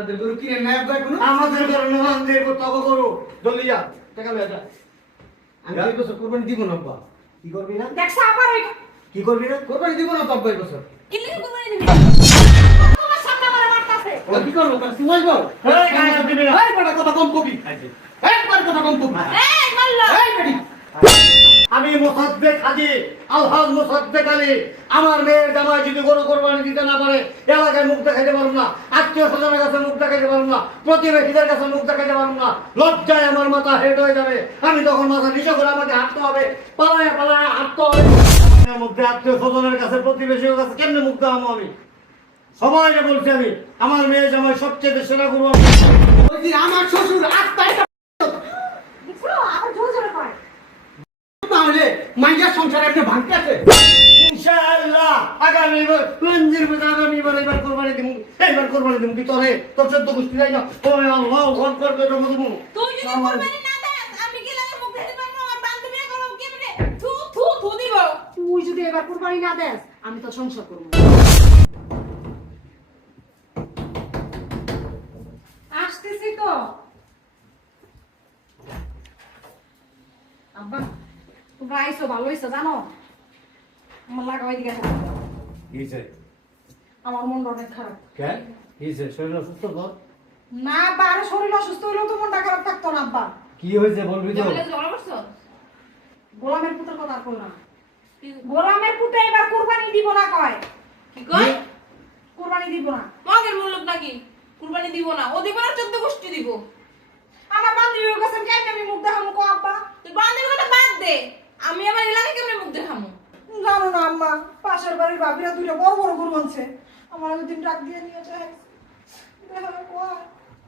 আপনাদের গরু কিনে নেয় আপনার কোনো আমাদের কারণে আমাদের তক করো জলদি যা টাকা লয়ে যা। আমি এই বছর কোরবানি দিব না আব্বা। কি করবি না? দেখছ আবার ওই কি করবি না? কোরবানি দিব না আব্বা এই বছর। কিনলে কোরবানি দিবি? তোমার সামনে আমার মারতাছে ও কি করব তাহলে তোমায় বল এই, গায়ে দিবি না। এই কথা কম কবি। একবার কথা কম কবি। এই মারলো। এই বেটি আমি মোসাদ্দেক হাজি আলহাজ মোসাদ্দেক আলী। আমার মেয়ের জামাই যদি গরু কোরবানি দিতে না পারে, এলাকায় মুখ দেখাইতে পারব না, আত্মীয় স্বজনের কাছে মুখ দেখাইতে পারব না, প্রতিবেশীদের কাছে মুখ দেখাইতে পারব না, লজ্জায় আমার মাথা হেড হয়ে যাবে। আমি তখন মাথা নিচে করে আমাকে হাঁটতে হবে, পালায় পালায় হাঁটতে হবে। এর মধ্যে আত্মীয় স্বজনের কাছে প্রতিবেশীর কাছে কেমনে মুখ দেখাবো আমি? সবাইকে বলছি আমি, আমার মেয়ে জামাই সবচেয়ে সেরা দিন আমার শ্বশুর আত্মায় দেখছ আবার জোরে জোরে কয় তাহলে সংসার এমনি ভাঙতে আছে? ইনশাআল্লাহ আগামী রঞ্জির পিতা আগামী বার এবার কোরবানি দিমু এইবার কোরবানি দিমু কি তোরে? তোর চোদ্দ গোষ্ঠী যাই না। ওই আল্লাহ ঘর কর করে দেবো দিমু। তুই যদি কোরবানি না দেস আমি কি লাগে মুখ দিতে পারব আর বান্ধবী করব কেমনে? থু থু থু দিব। তুই যদি এবার কুরবানি না দেস আমি তো সংসার করব। আসতেছি তো। আব্বা। তোমরা আইসো ভালো হইছো জানো? আমার লাগা ওই দিকে। আমার মনটা অনেক খারাপ। কে? কিছে শরীর অসুস্থ না আব্বা আরও শরীর অসুস্থ হইলেও তো মনটা খারাপ থাকতো না আব্বা। কি হয়েছে বলবি তো? গোলামের পুতের কথা আর কই না। গোলামের পুতে এবার কুরবানি দিব না কয়। কি কই কুরবানি দিব না। মগের মূল্য নাকি? কুরবানি দিব না। ও দিব না চোদ্দ গোষ্ঠী দিব। আমার বান্ধবীর কাছে কেন আমি মুখ দেখাবো কো আব্বা? তুই বান্ধবীর কথা বাদ দে। আমি আমার এলাকায় কেমনে মুখ দেখামু? জানো না আম্মা পাশের বাড়ির ভাবিরা দুইটা বড় বড় গরু আনছে। আমার ওই দিন ডাক দিয়ে নিয়ে যায়।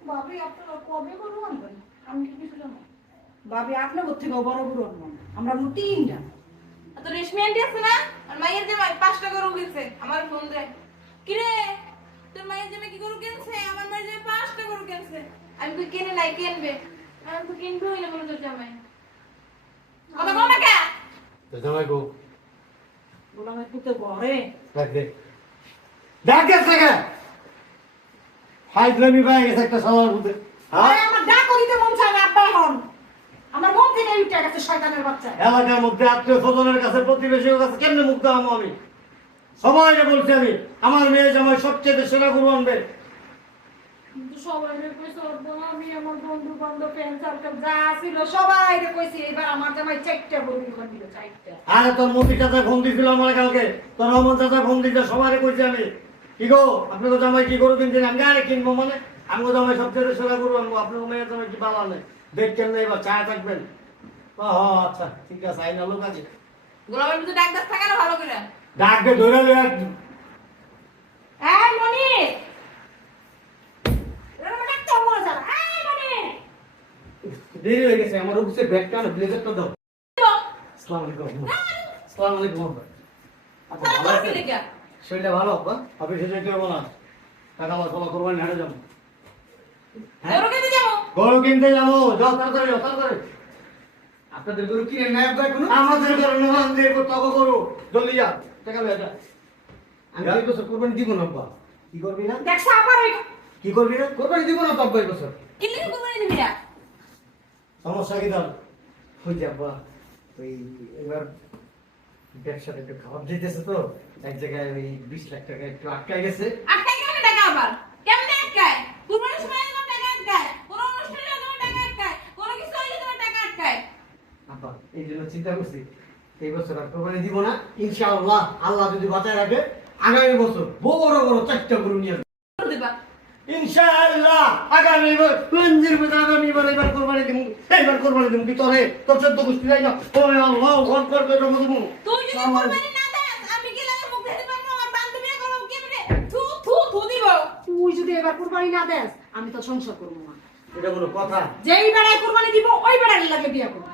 ভাবি আপনারা কবে গরু আনবেন? আমি কি কিছু জানো ভাবি আপনার থেকে বড় গরু আনবেন? আমরা মু তিনটা। তো রেশমি আন্টি আছে না? আর মায়ের যে পাঁচটা গরু কিনছে। আমার ফোন দেয় কিরে তোর মায়ের জামে কি গরু কিনছে? আমার মায়ের জামে পাঁচটা গরু কিনছে। আমি তো কিনে নাই কিনবে। আমি তো কিনবে হইলে মনে তোর জামাই। কথা কও না তো জামাই গো গোলামের পুতে ঘরে ডাক দে। ডাক দে থেকে হাইড্রামি পাই গেছে একটা মধ্যে। হ্যাঁ? আমার ডাক করিতে মন চায় না আব্বা হন। আমার মন থেকে উঠে গেছে শয়তানের বাচ্চা। এলাকার মধ্যে আত্মীয় স্বজনের কাছে প্রতিবেশীর কাছে কেমনে মুখ দেখাবো আমি? সবাইকে বলছি আমি আমার মেয়ে জামাই সবচেয়ে সেরা গরু আনবে কিন্তু সবাই আমি আমার বন্ধু বান্ধব ফ্রেন্ড সার্কেল যা ছিল সবাই রে কইছে এবার আমার জামাই চারটা গরু করে দিল চারটা। আরে তোর মন্দির চাচায় ফোন দিছিল আমার কালকে। তোর রহমান চাচায় ফোন দিতে সবাই কইছি আমি। কি গো আপনি তো জামাই কি গরু কিনছেন? আমি আরে কিনবো মানে? আমি তো জামাই সবচেয়ে সেরা গরু আনব আপনার মেয়ের জামাই কি ভালো আনে দেখছেন না এবার চায় থাকবেন? ও আচ্ছা ঠিক আছে আইন লোক আছে গোলামের ভিতরে ডাক দাস থাকে না ভালো করে? ডাকবে ধরে লয়ে এই মনি এরকম ডাকতে হবে না যারা এই মনি দেরি হয়ে গেছে আমার অফিসের ব্যাগটা না ব্লেজারটা দাও। আসসালামু আলাইকুম আসসালামু আলাইকুম আচ্ছা ভালো আছেন? শরীরটা ভালো আব্বা? অফিসে যেতে হবে না টাকা আমার সবাই করবেন হাটে যাব। হ্যাঁ? গরু কিনতে যাব? গরু কিনতে যাব। যাও তাড়াতাড়ি যাও তাড়াতাড়ি। আপনাদের গরু কিনে নেয় আপনার কোনো আমাদের কারণে আমাদের তক করো জলদি যা। টাকা লয়ে যা। আমি এই বছর কোরবানি দিব না আব্বা। কি করবি না? দেখছ আবার ওই কি করবি না কোরবানি দিব না এই বছর? কিনলে কোরবানি দিবি না সমস্যা কি তার ওই যে আব্বা ওই এবার ব্যবসাটা একটু খাবার দিতেছে তো এক জায়গায় ওই বিশ লাখ টাকা একটু আটকায় গেছে। আটকায় কেমনে টাকা আবার? কেমনে আটকায়? কুরবানির সময় তোমার টাকা আটকায়। কোনো অনুষ্ঠানে তোমার টাকা আটকায়। কোনো কিছু হইলে তোমার টাকা আটকায়। আব্বা এই জন্য চিন্তা করছি এই বছর আর কোরবানি দিব না। ইনশাআল্লাহ আল্লাহ যদি বাঁচায় রাখে আগামী বছর বড় বড় চারটা গরু নিয়ে ইনশাআল্লাহ আগামী রঞ্জির পিতা আগামী এবার কোরবানি দিমু এইবার কোরবানি দিমু কি তোরে? তোর চোদ্দ গোষ্ঠী যাই না ওই আল্লাহ ঘর কর করে দেবো দিমু। তুই যদি কোরবানি না দেস আমি কি লাগে মুখ দিতে পারব? আর বান্ধবী করব কেমনে? থু থু থু দিব। তুই যদি এবার কুরবানি না দেস আমি তো সংসার করব না। এটা কোনো কথা? যেই বেড়ায় কুরবানি দিব ওই বেড়ার লাগে বিয়া করব।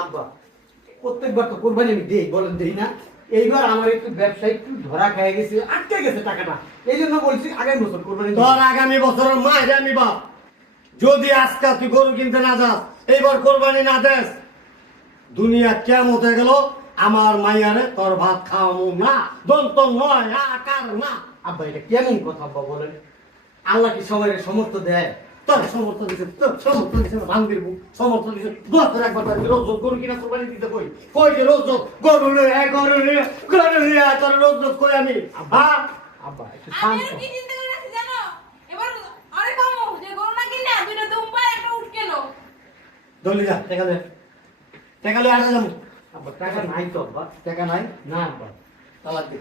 আব্বা প্রত্যেকবার তো কোরবানি আমি দেই বলেন দেই না। এইবার আমার একটু ব্যবসা একটু ধরা খেয়ে গেছে আটকে গেছে টাকাটা। এই জন্য বলছি আগামী বছর কোরবানি। তোর আগামী বছরের মায়ের আমি বাপ। যদি আজকে তুই গরু কিনতে না যাস এইবার কোরবানি না দেস দুনিয়া কেমন হয়ে গেল আমার মাইয়ারে তোর ভাত খাওয়াবো না দন্ত নয় আকার না। আব্বা এটা কেমন কথা বলেন? আল্লাহ কি সবাই সমর্থ দেয়? তোর সমর্থন দিছে সমর্থন দিছে না ভাঙ্গির মুখ সমর্থন দিছে। বছর একবার তার রোজ গরু কিনা কোরবানি দিতে কই? কই যে রোজ গরু লে হ্যাঁ গরু লে গরু লে তোর রোজ রোজ কই আমি? হ্যাঁ? আব্বা একটু শান্ত। আর কি চিন্তা করে রাখছি জানো? এবার আরে কমো যে গরু না কিনা দুইটা দুম্বা একটা উঠ কেন দলি যা টাকা দে। টাকা লে আটা যাব। আব্বা টাকা নাই তো আব্বা। টাকা নাই? না আব্বা। তালাক দে।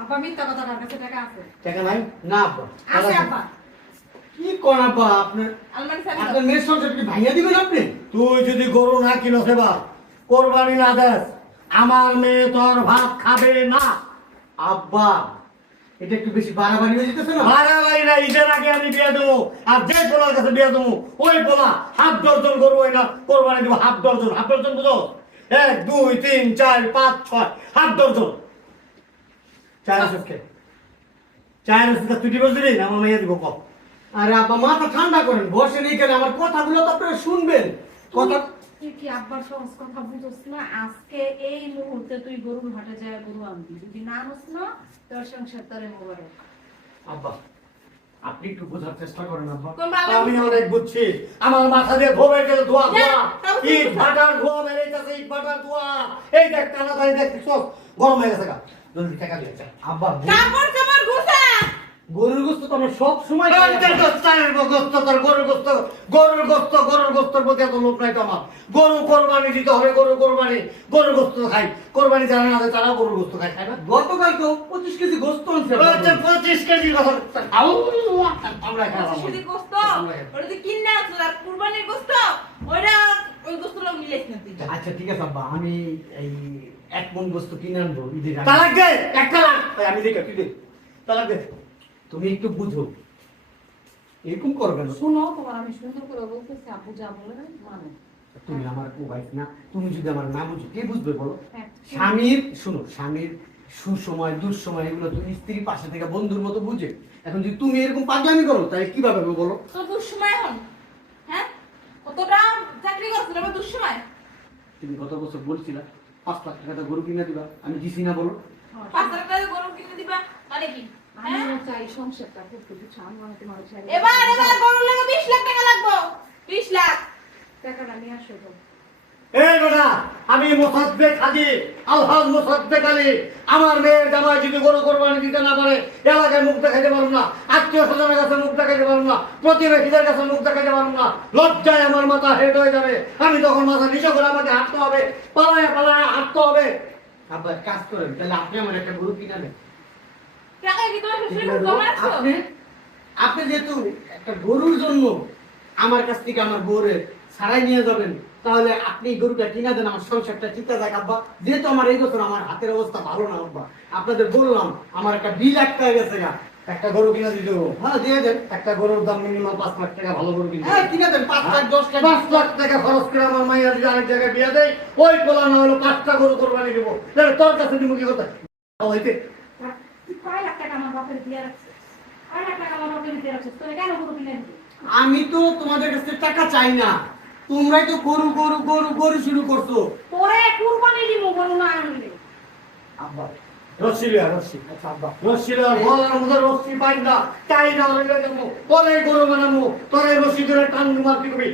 আব্বা মিথ্যা কথা তার কাছে টাকা আছে। টাকা নাই? না আব্বা। আছে আব্বা। কি কোন আব্বা আপনার আপনার মেয়ের সংসার কি ভাইয়া দিবেন আপনি? তুই যদি গরু না কিনো সেবা কোরবানি না দেস আমার মেয়ে তোর ভাত খাবে না। আব্বা এটা একটু বেশি বাড়াবাড়ি হয়ে যেতেছে না? বাড়াবাড়ি না ঈদের আগে আমি বিয়ে দেবো আর যে পোলার কাছে বিয়ে দেবো ওই পোলা হাফ না কোরবানি দেবো হাফ ডর্জন হাফ ডর্জন বুঝো? এক দুই তিন চার পাঁচ ছয় হাফ ডর্জন চার আসকে চার আসকে তুই দিবস আমার মেয়ে দিব কম আরে আব্বা মাথা ঠান্ডা করেন বসেন এখানে আমার কথাগুলো তো আপনারা শুনবেন। কথা তুই কি আব্বার সহজ কথা বুঝছ না? আজকে এই মুহূর্তে তুই গরুর হাটে যায় গরু আনবি। যদি না আনস না তোর সংসার তোরে মোবারক। আব্বা আপনি একটু বোঝার চেষ্টা করেন আব্বা। আমি অনেক বুঝছি। আমার মাথা দিয়ে ধোবে গেছে ধোয়া ধোয়া। ইট ভাটার ধোয়া বেরিয়েছে ইট ভাটার ধোয়া। এই দেখ টানা দেখ সব গরম হয়ে গেছে গা। জলদি টাকা দিয়ে আব্বা কাপড় চাপড় ঘুষা গরুর গোস্ত তো আমরা সব সময় খাই। গরুর গোস্ত। গরুর গোস্ত গরুর গোস্তর প্রতি এত লোক নাই তো আমার। গরু কোরবানি দিতে হবে গরু কোরবানি। গরুর গোস্ত খাই। কোরবানি যারা না তারা গরুর গোস্ত খায় খায় না? গতকাল তো পঁচিশ কেজি গোস্ত আনছে। পঁচিশ কেজি আমরা খাব শুধু গোস্ত? কিনে আনছো গোস্ত? ওই গোস্তটা মিলাইছ না আচ্ছা ঠিক আছে আব্বা আমি এই এক মন গোস্ত কিনে আনব ঈদের। তালাক দে! একটা লাখ আমি দেখে তুই দে তালাক দে। তুমি একটু বুঝো। এরকম করবে না। শুনো তোমার আমি সুন্দর করে বলতেছি আব্বু যা বলে মানে। তুমি আমার ওয়াইফ না তুমি যদি আমার না বুঝো কে বুঝবে বলো? হ্যাঁ। স্বামীর শুনো স্বামীর সুসময় দুঃসময় এগুলো তো স্ত্রী পাশে থেকে বন্ধুর মতো বুঝে। এখন যদি তুমি এরকম পাগলামি করো তাহলে কীভাবে হবে বলো? তো দুঃসময় এখন হ্যাঁ? কতটা চাকরি করছিল এবার দুঃসময়? তুমি গত বছর বলছিলা পাঁচ লাখ টাকা গরু কিনে দিবা আমি দিছি না বলো। পাঁচ হাজার টাকা গরু কিনে দিবা মানে কি? আমিও চাই সংসারটা করতে বুঝছ আমি মনে তোমার এবার এবার গরুর লাগে বিশ লাখ টাকা লাগবো। বিশ লাখ। টাকাটা নিয়ে আসো এই বেটা আমি মোসাদ্দেক হাজি আলহাজ মোসাদ্দেক আলী। আমার মেয়ের জামাই যদি গরু কোরবানি দিতে না পারে এলাকায় মুখ দেখাইতে পারব না আত্মীয় স্বজনের কাছে মুখ দেখাইতে পারব না প্রতিবেশীদের কাছে মুখ দেখাইতে পারব না লজ্জায় আমার মাথা হেড হয়ে যাবে। আমি তখন মাথা নিচে করে আমাকে হাঁটতে হবে পালায় পালায় হাঁটতে হবে। আবার কাজ করেন তাহলে আপনি আমার একটা গরু কিনে দেন টাকা কি তোমার শ্বশুর জমা রাখছো আপনি আপনি যেহেতু একটা গরুর জন্য আমার কাছ থেকে আমার বউরে ছাড়াই নিয়ে যাবেন তাহলে আপনি গরুটা কিনা দেন আমার সংসারটা চিন্তা দেখ আব্বা যেহেতু আমার এই বছর আমার হাতের অবস্থা ভালো না আব্বা আপনাদের বললাম আমার একটা বিল একটা গেছে গা একটা গরু কিনে দিতে হ্যাঁ দিয়ে দেন। একটা গরুর দাম মিনিমাম পাঁচ লাখ টাকা ভালো গরু কিনে হ্যাঁ কিনে দেন পাঁচ লাখ দশ লাখ। পাঁচ লাখ টাকা খরচ করে আমার মাইয়া যদি আরেক জায়গায় বিয়ে দেয় ওই পোলা না হলো পাঁচটা গরু কোরবানি দেবো। তোর কাছে কি কথা হইতে তুই কয় লাখ টাকা আমার বাপের দিয়ে রাখছিস? কয় লাখ টাকা আমার বাপের দিয়ে রাখছিস? তোরে কেন গরু কিনে দিবি আমি তো তোমাদের কাছে টাকা চাই না। তোমরাই তো গরু গরু গরু গরু শুরু করছ। তোরে কুরবানি দিব গরু না আনলে। আব্বা রশ্মি লিয়া আচ্ছা আব্বা। রশ্মি লিয়া মধ্যে রশ্মি পাই তাই না হইলে দেবো পরে গরু বানাবো। তোরে রশ্মি ধরে টান মারতে কবি।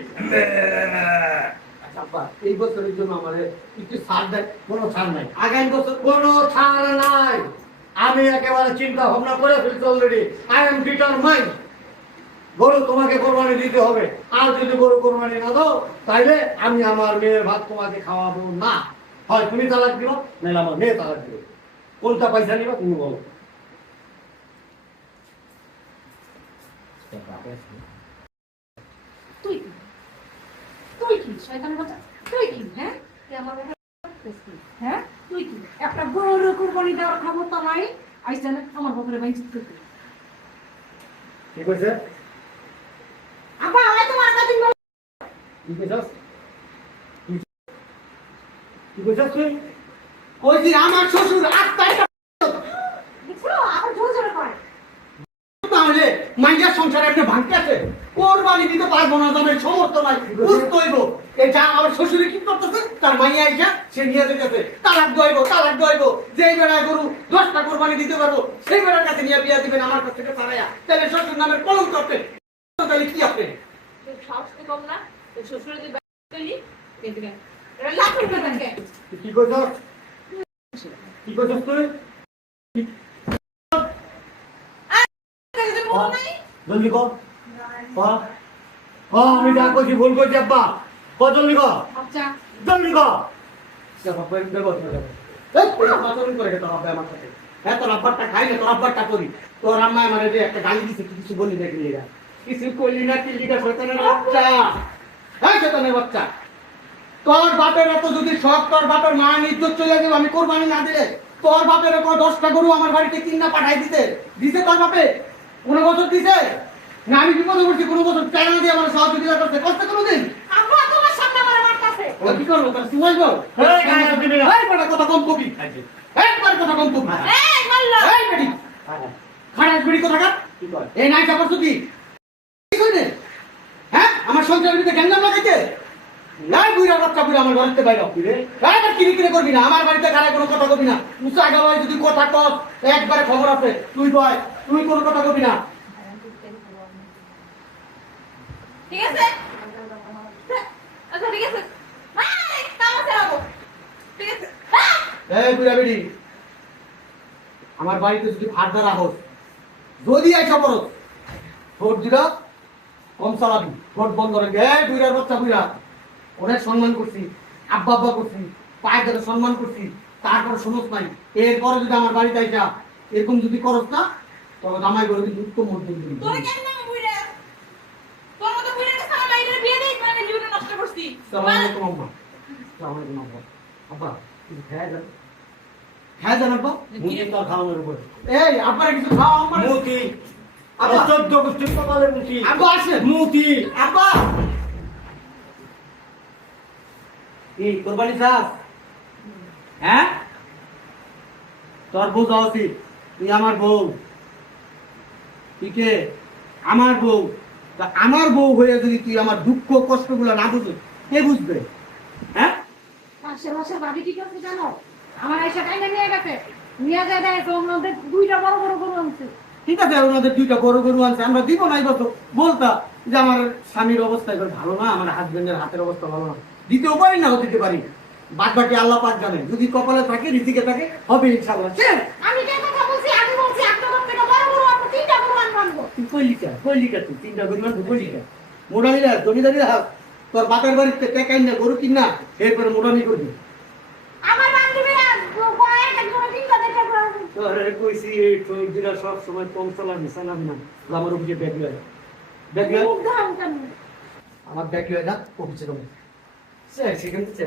আচ্ছা আব্বা এই বছরের জন্য আমার একটু ছাড় দেন কোনো ছাড় নাই। আগামী বছর কোনো ছাড় নাই। আমি একেবারে চিন্তা ভাবনা করে ফেলছি already I am determined গরু তোমাকে কোরবানি দিতে হবে। আর যদি গরু কোরবানি না দাও, তাইলে আমি আমার মেয়ের ভাত তোমাকে খাওয়াবো না। হয় তুমি তালাক দিও নাহলে আমার মেয়ে তালাক দিবে। কোনটা পয়সা নিবা, তুমি বলো। তুই তুই কি? শয়তান বাচ্চা তুই কি? হ্যাঁ? আমার? হ্যাঁ? তুই কি? একটা গরু কুরবানি দেওয়ার ক্ষমতা নাই। আইসা না আমার বাপরে বাইঞ্চিত করতে কি কইছে? আব্বা আমি তোমার কাছে কি কইছস? কি- কইছস তুই? কইছি আমার শ্বশুর আত্মায় দেখছ আবার জোর জোরে কয়। তাহলে মাইয়ার সংসারে এমনি ভাঙতে আছে কোরবানি দিতে পারব না তবে সমর্থ নাই। বুঝতে হইব। এটা আমার শ্বশুরে কি করতেছে? তার মাইয়া আইসা সে নিয়ে যেতেছে তালাক দইব তালাক দইব যেই বেড়ায় গরু দশটা কোরবানি দিতে পারব সেই বেড়ার কাছে নিয়ে বিয়া দিবেন আমার কাছ থেকে তারাইয়া তাহলে শ্বশুর নামের কলম করতে তাহলে কি আপনি কি করছস? কি করছস তুই? তাকে তো মনে নাই? জলদি কর কর আমি যা করছি ভুল করছি আব্বা। ক জলদি কর আচ্ছা। জলদি কর হ্যাঁ তোর আব্বারটা খাই না তোর আব্বারটা করি। তোর আম্মা আমার যে একটা গালি দিছে কিছু বলি না কিছু করলি না শয়তানের বাচ্চা? হ্যাঁ শয়তানের বাচ্চা। তোর বাপের এত যদি শখ তোর বাপের মা ইজ্জত চলে যাবে আমি কোরবানি না দিলে তোর বাপের এত দশটা গরু আমার বাড়িতে কিনা পাঠাই দিতে। দিছে তোর বাপে? কোনো বছর দিছে? না আমি বিপদে পড়ছি কোনো বছর। টাকা দিয়ে আমার সহযোগিতা করতে করতে কোনোদিন? আব্বা তোমার সামনে আমার মারতাছে ও কি করব? তার সময় গো এই, গায়ে হাত দিবি না। এই বড় কথা কম কবি। একবার কথা কম কবি। এই মারলো এই বেটি। খারাপ বেটি কথা কাট এই নাই কাপড় কি? কি কইলে হ্যাঁ আমার সংসারের ভিতরে গ্যান্ডাম লাগাইতে নাই বুইরা বাচ্চা বুইরা আমার ঘরেতে বাইরে রে? এবার কিনে কিনে করবি না আমার বাড়িতে খারাপ কোনো কথা কবি না। উঁচা গাওয়ায় যদি কথা কস একবারে খবর আছে। তুই বয় তুই কোনো কথা কবি না। ঠিক আছে? আচ্ছা ঠিক আছে। এই আমার বাড়িতে যদি আইসা ভোট দিলা কম চালাবি ভোট বন্ধ এই বুইরার বাচ্চা বুইরা অনেক সম্মান করছি আব্বা আব্বা করছি পায়ে ধরে সম্মান করছি তারপর সমস নাই। এরপরে যদি আমার বাড়িতে আইসা এরকম যদি করস না তবে জামাই করে কিন্তু উত্তম মধ্যে দিবি। আম্মা আলাইকুম আব্বা আব্বা কিছু যান। আব্বা। মুতি তোর খাওয়ানোর উপর। এই আব্বারে কিছু আমার মুতি আব্বা। আব্বা চোদ্দ গোষ্ঠীর কপালে মুতি আব্বা আসে মুতি আব্বা। কি কোরবানি চাস হ্যাঁ? তোর বোঝা উচিত। তুই আমার বউ। তুই আমার বউ। তা আমার বউ হয়ে যদি তুই আমার দুঃখ কষ্টগুলো না বুঝিস কে বুঝবে? হ্যাঁ? বাসার ভাবি কি করছে জানো? আমার এসে টাইমে নিয়ে গেছে। নিয়ে যায় দেয় ওর দুইটা বড় বড় গরু আনছে। ঠিক আছে ওনাদের দুইটা গরু গরু আনছে। আমরা দিব নাই বলতা যে আমার স্বামীর অবস্থা এবার ভালো না আমার হাজবেন্ডের হাতের অবস্থা ভালো না। দিতেও পারি নাও দিতে পারি বাদ বাকি আল্লাহ পাক জানে। যদি কপালে থাকে রিজিকে থাকে হবে ইনশাল্লাহ ঠিক আমি যে কথা বলছি আমি বলছি থেকে বড় বড় আপনি তিনটা গরু আনব। তুই কইলি তুই? তিনটা গরু আনতে কইলি কা মোটামি না জমিদারি হাত তোর বাপের বাড়িতে টেকাই না গরু কিনা এরপরে মোটামি করবি। আমার বান্ধবীরা তোরে কইছি সব সময় না। আমার উপরে ব্যাগ লয়। ব্যাগ আমার ব্যাগ লয় না অফিসে যাব। সেখান থেকে